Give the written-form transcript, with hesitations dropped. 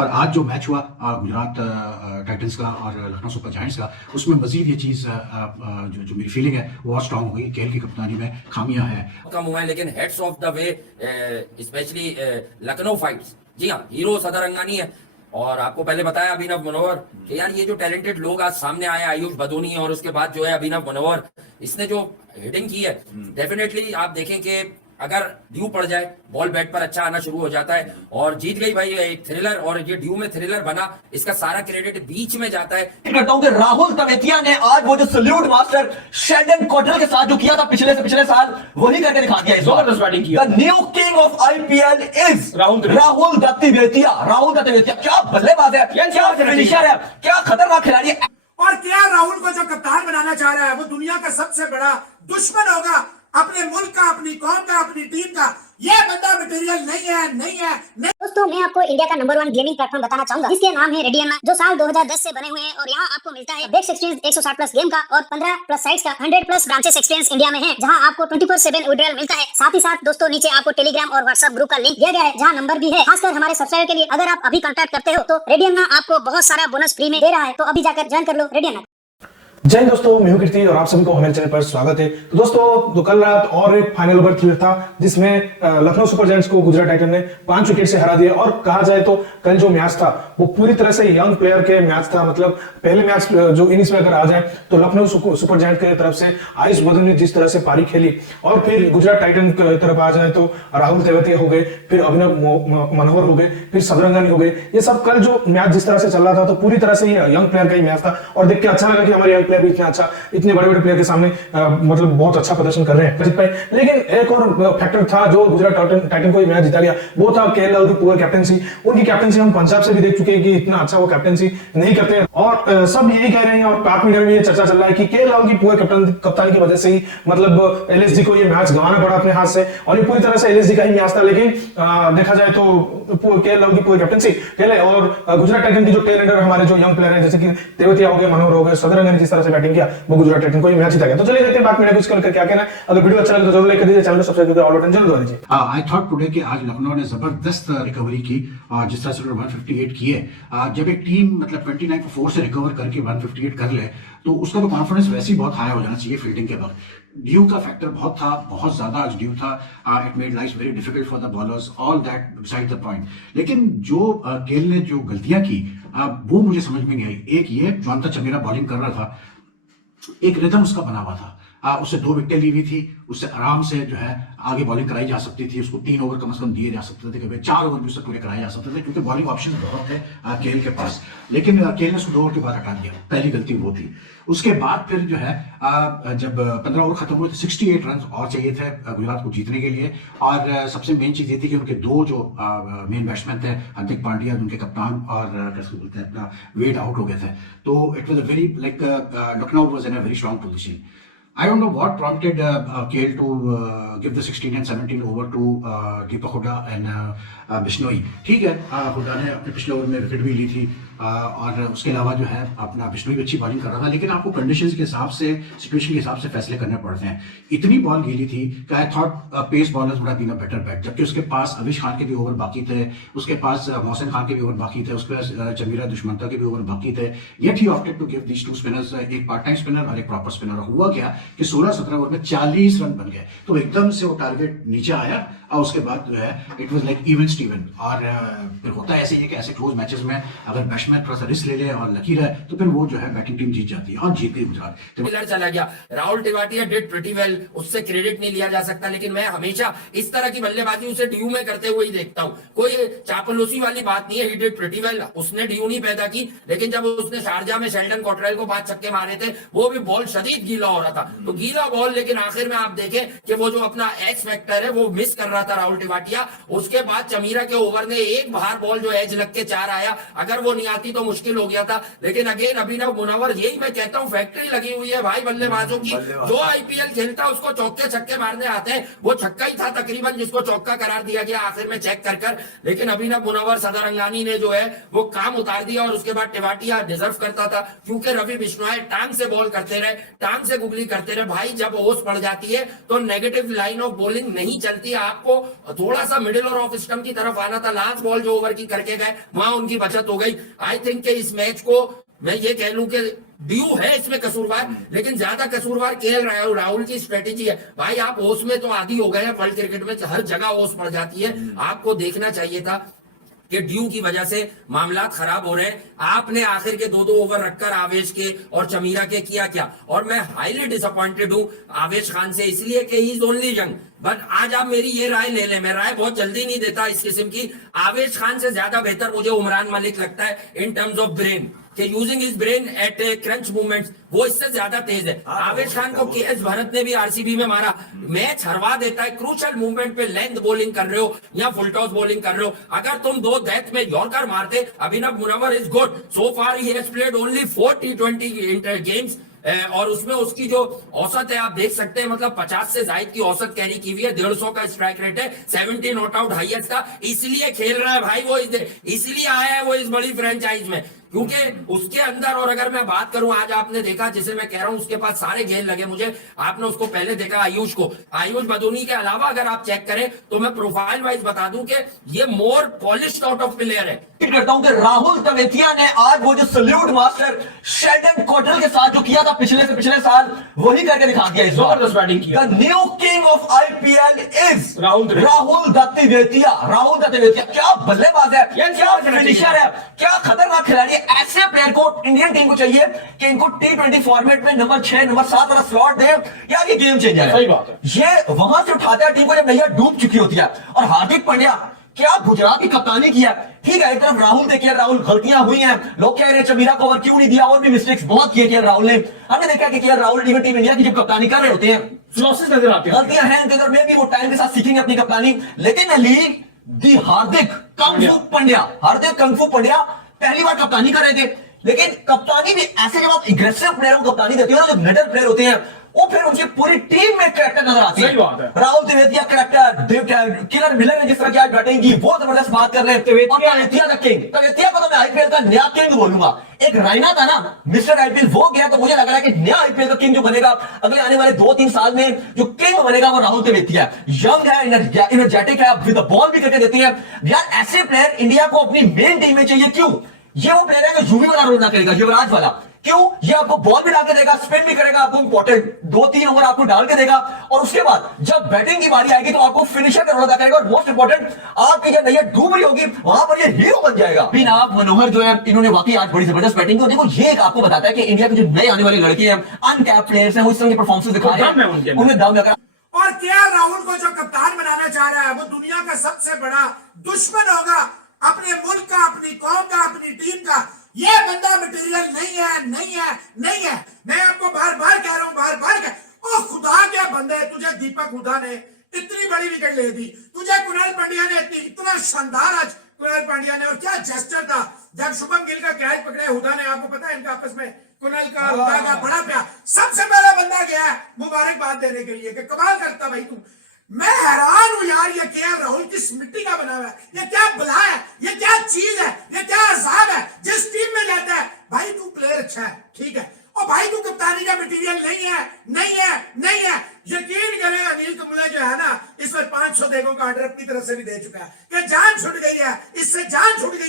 और आज जो मैच हुआ गुजरात टाइटंस का और लखनऊ सुपर जायंट्स का, उसमें मजीद ये चीज़ जो मेरी फीलिंग है वो और स्ट्रांग हो गई। केएल की कप्तानी में खामियां हैं कम हुआ है, लेकिन heads of the way specially Lucknow fights. जी हाँ, हीरो सदरंगानी है। और आपको पहले बताया अभिनव मनोहर कि यार ये जो टैलेंटेड लोग आज सामने आए, आयुष बदोनी और उसके बाद जो है अभिनव मनोहर, इसने जो हिटिंग की है, डेफिनेटली आप देखें कि अगर ड्यू पड़ जाए, बॉल बैट पर अच्छा आना शुरू हो जाता है और जीत गई भाई एक थ्रिलर। और ये ड्यू में थ्रिलर बना, इसका सारा क्रेडिट बीच में जाता है। करता हूं कि राहुल तवेतिया ने आज वो जो सल्यूट मास्टर शेल्डन कॉटरल के साथ जो किया था पिछले साल, वही करके दिखा दिया। जबरदस्त बैटिंग की। The new king of IPL is Rahul Tewatia. क्या बल्लेबाज है, क्या फिनिशर है, क्या खतरनाक खिलाड़ी है। और क्या राहुल को जो कप्तान बनाना चाह रहा है वो दुनिया का सबसे बड़ा दुश्मन होगा अपने मुल्क का, अपनी कौम का, अपनी टीम का। ये बंदा मटेरियल नहीं है। दोस्तों, मैं आपको इंडिया का नंबर 1 गेमिंग प्लेटफॉर्म बताना चाहूंगा, जिसके नाम है रेडियना, जो साल 2010 से बने हुए हैं। और यहाँ आपको मिलता है बेस्ट एक्सपीरियंस 160 प्लस गेम का और 15 प्लस साइट्स का, 100 प्लस ब्रांचेस एक्सपीरियंस इंडिया में है, जहाँ आपको 24/7 विड्रॉल मिलता है। साथ ही साथ दोस्तों, नीचे आपको टेलीग्राम और व्हाट्सएप ग्रुप का लिंक दिया गया है, जहाँ नंबर भी है। खासकर हमारे सब्सक्राइबर के लिए, अगर आप अभी कॉन्टैक्ट करते हो तो रेडियना आपको बहुत सारा बोनस फ्री में दे रहा है, तो अभी जाकर ज्वाइन कर लो रेडियना। जय हिंद दोस्तों, मैं हूं कीर्ति और आप सभी को हमारे चैनल पर स्वागत है। तो दोस्तों, तो कल रात और एक फाइनल ओवर थ्रिलर था, जिसमें लखनऊ सुपर जायंट्स को गुजरात टाइटन ने 5 विकेट से हरा दिया। और कहा जाए तो कल जो मैच था वो पूरी तरह से यंग प्लेयर के मैच था। मतलब पहले मैच जो इनिंग्स में अगर आ जाए तो लखनऊ सुपर जायंट्स की तरफ से आयुष बदन ने जिस तरह से पारी खेली, और फिर गुजरात टाइटन की तरफ आ जाए तो राहुल तेवतिया हो गए, फिर अभिनव मनोहर हो गए, फिर सदरंगानी हो गए। ये सब कल जो मैच जिस तरह से चल रहा था, तो पूरी तरह से ये यंग प्लेयर का ही मैच था। और देख के अच्छा लगा कि हमारे यंग प्लेयर भी इतना अच्छा, इतने बड़े बड़े प्लेयर के सामने मतलब बहुत अच्छा प्रदर्शन कर रहे हैं, जीत पाए। लेकिन एक और फैक्टर था जो गुजरात टाइटन को मैच जिता गया, वो था केएल राहुल की पुअर कैप्टेंसी। उनकी कैप्टेंसी हम पंजाब से भी देख चुके हैं कि इतना अच्छा वो कैप्टेंसी नहीं करते हैं। और सब यही कह रहे हैं, और पाक मीडिया में ये चर्चा चल रहा है कि केएल राहुल की पुअर कप्तानी की वजह से ही मतलब एलएसजी को ये मैच गंवाना पड़ा अपने हाथ से, और ये पूरी तरह से एलएसजी का ही मैच था। लेकिन देखा जाए तो केएल राहुल की पुअर कैप्टेंसी और गुजरात टाइटन की जो टेल एंडर हमारे जो यंग प्लेयर हैं, जैसे कि तेवतिया हो गए, मनोहर हो गए, सदरंगानी जिस तरह से बैटिंग किया, वो गुजरात टाइटन को ही मैच जिता गया। तो चलिए देखते हैं बात मीडिया को क्या कहना है। अगर वीडियो अच्छा लगे तो जरूर लाइक कर दीजिए, चैनल को सब्सक्राइब करके ऑल बटन जरूर दबा दीजिए। आई थॉट टुडे कि आज लखनऊ ने जबरदस्त रिकवरी की, जिस तरह से 158 किए। जब एक टीम मतलब 29 for 4 से रिकवर करके 158 कर ले, तो उसका तो कॉन्फिडेंस वैसे ही बहुत हाई हो जाना चाहिए फील्डिंग के वक्त। ड्यू का फैक्टर बहुत था, बहुत ज्यादा आज ड्यू था। It made life very difficult for the bowlers, all that beside the point. लेकिन जो केएल ने जो गलतियां की वो मुझे समझ में नहीं आई। एक ये जॉनता चमेरा बॉलिंग कर रहा था, एक रिदम उसका बना हुआ था, उससे 2 विकेट ली हुई थी, उससे आराम से जो है आगे बॉलिंग कराई जा सकती थी, उसको 3 ओवर कम से कम दिए जा सकते थे, कभी 4 ओवर भी उससे पूरे कराए जा सकते थे, क्योंकि बॉलिंग ऑप्शन बहुत है केएल के पास। लेकिन केएल ने उसको 2 ओवर के बाद हटा दिया, पहली गलती वो थी। उसके बाद फिर जो है जब 15 ओवर खत्म हुए तो 68 रन और चाहिए थे गुजरात को जीतने के लिए। और सबसे मेन चीज ये थी कि उनके 2 जो मेन बैट्समैन थे, हार्दिक पांड्या उनके कप्तान और कैसे बोलते हैं अपना वेट आउट हो गए थे। तो it was a very like Lucknow was in a very strong position. I don't know what prompted KL to give the 16 and 17 over to Deepak Hooda and Bishnoi. ठीक है, हुडा ने अपने पिछले ओवर में विकेट भी ली थी, और उसके अलावा जो है अपना बिश्नोई भी अच्छी बॉलिंग कर रहा था। लेकिन आपको कंडीशंस के हिसाब से, सिचुएशन के हिसाब से फैसले करने पड़ते हैं। इतनी बॉल गिरी थी कि I thought pace bowlers would have been a better bat, जबकि उसके पास अविश खान के भी ओवर बाकी थे, उसके पास मोहसिन खान के भी ओवर बाकी थे, उसके पास चमीरा दुश्मंता के भी ओवर बाकी थे। Yet he opted to give these 2 spinners, एक पार्ट टाइम स्पिनर और एक प्रॉपर स्पिनर। हुआ क्या कि 16-17 ओवर में 40 रन बन गए, तो एकदम से वो टारगेट नीचे आया, और उसके बाद जो है it was like even Steven. और फिर होता है ऐसे ही कि ऐसे क्लोज मैचेस में अगर बैट्समैन थोड़ा सा रिस्क ले ले और लकी रहे, तो फिर वो जो है बैटिंग टीम जीत जाती है, और जीत गई गुजरात। तो चला गया, Rahul Tewatia did pretty well, उससे क्रेडिट नहीं लिया जा सकता। लेकिन मैं हमेशा इस तरह की बल्लेबाजी उसे ड्यू में करते हुए ही देखता हूं, कोई चापलूसी वाली बात नहीं है। ही डिड प्रीटी वेल, उसने ड्यू नहीं पैदा की। लेकिन जब उसने शारजा में शेल्डन कॉटरेल को 5 छक्के मारे थे, वो भी बॉल शदीद गीला हो रहा था, तो गीला बॉल। लेकिन आखिर में आप देखें कि वो जो अपना एक्स फैक्टर है वो मिस कर रहा था राहुल तेवतिया। उसके बाद चमीरा के ओवर ने एक बाहर बॉल जो एज लग के 4 आया, अगर वो नहीं आती तो मुश्किल हो गया था। लेकिन अगेन अभिनव मुनव्वर, यही मैं कहता हूं, फैक्ट्री लगी हुई है भाई बल्लेबाजों की। जो आईपीएल खेलता है उसको चौके छक्के मारने आते हैं, वो छक्का ही था तकरीबन जिसको चौका करार दिया गया आखिर में चेक कर। लेकिन अभिनव मुनव्वर, सदरंगानी ने जो है वो काम उतार दिया। और उसके बाद तेवतिया डिजर्व करता था, क्योंकि रवि बिश्नोई टांग से बॉल करते रहे, टांग से गुगली करते करते रहे भाई। जब ओस पड़ जाती है तो नेगेटिव लाइन ऑफ बॉलिंग नहीं चलती। आपको थोड़ा सा मिडिल और ऑफ स्टंप की तरफ आना था। लास्ट बॉल जो ओवर की करके गए वहां उनकी बचत हो गई। आई थिंक कि इस मैच को मैं ये कह लूं कि ड्यू है इसमें कसूरवार, लेकिन ज्यादा कसूरवार केएल राहुल की स्ट्रेटेजी है। भाई आप ओस में तो आदी हो गए हैं, वर्ल्ड क्रिकेट में हर जगह ओस पड़ जाती है। आपको देखना चाहिए था कि ड्यू की वजह से मामला खराब हो रहे हैं। आपने आखिर के 2-2 ओवर रखकर आवेश के और चमीरा के किया क्या। और मैं हाईली डिसअपॉइंटेड हूं आवेश खान से, इसलिए कि he is only young. But आज आप मेरी ये राय ले लें, मैं राय बहुत जल्दी नहीं देता इस किस्म की। आवेश खान से ज्यादा बेहतर मुझे उमरान मलिक लगता है इन टर्म्स ऑफ ब्रेन, कि using his brain at crunch movements, वो इससे ज्यादा तेज है। आवेश खान को केएस भरत ने भी आरसीबी में मारा, मैच हरवा देता है। क्रूशियल मूवमेंट पे लेंथ बॉलिंग कर रहे हो या फुल टॉस बॉलिंग कर रहे हो। अगर तुम 2 डेथ में यॉर्कर मारते, Abhinav Munawar is good, so far he has played only 4 T20 games, और उसमें उसकी जो औसत है आप देख सकते हैं, मतलब 50 से जायद की औसत कैरी की हुई है। 150 का स्ट्राइक रेट है, 70 नॉट आउट हाईएस्ट था। इसलिए खेल रहा है भाई वो, इसलिए आया है वो इस बड़ी फ्रेंचाइज में, क्योंकि उसके अंदर। और अगर मैं बात करूं, आज आपने देखा, जिसे मैं कह रहा हूं उसके पास सारे गेंद लगे मुझे, आपने उसको पहले देखा आयुष को, आयुष बदूनी के अलावा अगर आप चेक करें तो मैं प्रोफाइल वाइज बता दूं कि ये मोर पॉलिश्ड आउट ऑफ प्लेयर है। करता हूं कि राहुल तवेतिया ने आज वो जो सल्यूट मास्टर शेल्डन कॉटरल के साथ जो किया था पिछले से पिछले साल, वही करके दिखा दिया इस बार। जबरदस्त बैटिंग की। The new king of IPL is Rahul Tewatia. Rahul Tewatia क्या बल्लेबाज है, क्या फिनिशर है, क्या खतरनाक खिलाड़ी है। ऐसे प्लेयर को इंडियन टीम को चाहिए कि इनको T20 फॉर्मेट में नंबर 6 नंबर 7 वाला स्लॉट दे, या ये गेम चेंजर है। सही बात है। ये वहां से उठाता है टीम को जब नैया डूब चुकी होती है। और हार्दिक पांड्या क्या गुजरात की कप्तानी किया। ठीक है, एक तरफ राहुल देखिए, राहुल गलतियां हुई हैं, लोग कह रहे हैं चमीरा को ओवर क्यों नहीं दिया, और भी मिस्टेक्स बहुत किए केएल राहुल ने। हमने देखा कि केएल राहुल टीम इंडिया की जब कप्तानी कर रहे होते हैं, लॉसेस नजर आते हैं, गलतियां हैं उनके अंदर में भी, वो टाइम के साथ सीखेंगे अपनी कप्तानी। लेकिन अली दी हार्दिक कंगफू पंड्या, हार्दिक कंगफू पंड्या पहली बार कप्तानी कर रहे थे। लेकिन कप्तानी भी ऐसे, जब आप एग्रेसिव प्लेयर को कप्तानी देती है ना, जो मिडल प्लेयर होते हैं, वो फिर उनकी पूरी टीम में कैरेक्टर नजर आती है। सही बात है। राहुल तवेतिया कैरेक्टर, किरण मिलर ने जिस तरह की आज बैटिंग की, वो जबरदस्त बात कर रहे हैं। तवेतिया द किंग, तवेतिया को तो मैं आईपीएल का नया किंग बोलूंगा। एक राइना था ना मिस्टर आईपीएल, वो गया तो मुझे लग रहा है कि नया आईपीएल का किंग जो बनेगा अगले आने वाले 2-3 साल में, जो किंग बनेगा वो राहुल तवेतिया है। यंग है, एनर्जेटिक है, विद द बॉल भी करके देते हैं। यार ऐसे प्लेयर इंडिया को अपनी मेन टीम में चाहिए। क्यों? ये वो प्लेयर है जो यूवी वाला रोल ना करेगा, युवराज वाला। क्यों? ये आपको बॉल भी डाल के देगा, स्पिन भी करेगा, आपको इंपॉर्टेंट 2-3 ओवर आपको डाल के देगा, और उसके बाद जब बैटिंग की बारी आएगी तो आपको फिनिशर का रोल अदा करेगा। और मोस्ट इंपॉर्टेंट, आपकी जब नैया डूब रही होगी वहां पर ये हीरो बन जाएगा। बिना मनोहर जो है, इन्होंने वाकई आज बड़ी जबरदस्त बैटिंग की। देखो ये एक आपको बताता है कि इंडिया के जो नए आने वाले लड़के हैं, अनकैप प्लेयर्स हैं, वो इस तरह की परफॉर्मेंस दिखा रहे हैं, उनमें दम लगा। और केएल राहुल को जो कप्तान बनाना चाह रहा है, वो दुनिया का सबसे बड़ा दुश्मन होगा अपने मुल्क का, अपनी कौम का, अपनी टीम का। ये बंदा मटेरियल नहीं है, नहीं है, नहीं है। मैं आपको बार बार कह रहा हूं, बार बार ओ खुदा के बंदे, तुझे दीपक हुडा ने इतनी बड़ी विकेट ले दी, तुझे कुणाल पांड्या ने इतना शानदार आज कुणाल पांड्या ने, और क्या जेस्चर था जब शुभम गिल का कैच पकड़े हुडा ने। आपको पता है इनका आपस में कुणाल का हुडा का बड़ा प्यार। सबसे पहला बंदा गया है मुबारकबाद देने के लिए कि कमाल करता भाई तू। मैं हैरान हूं यार, ये केएल राहुल किस मिट्टी का बना हुआ है, ये क्या बला है, ये क्या चीज है, ये क्या अजाब है। जिस टीम में जाता है भाई तू प्लेयर अच्छा है, ठीक है, और भाई तू कप्तानी का मटेरियल नहीं है, नहीं है, नहीं है। यकीन करें अनिल कुंबले जो है ना, इस पर 500 देगों का ऑर्डर अपनी तरफ से भी दे चुका है कि जान छूट गई है, इससे जान छूट गई।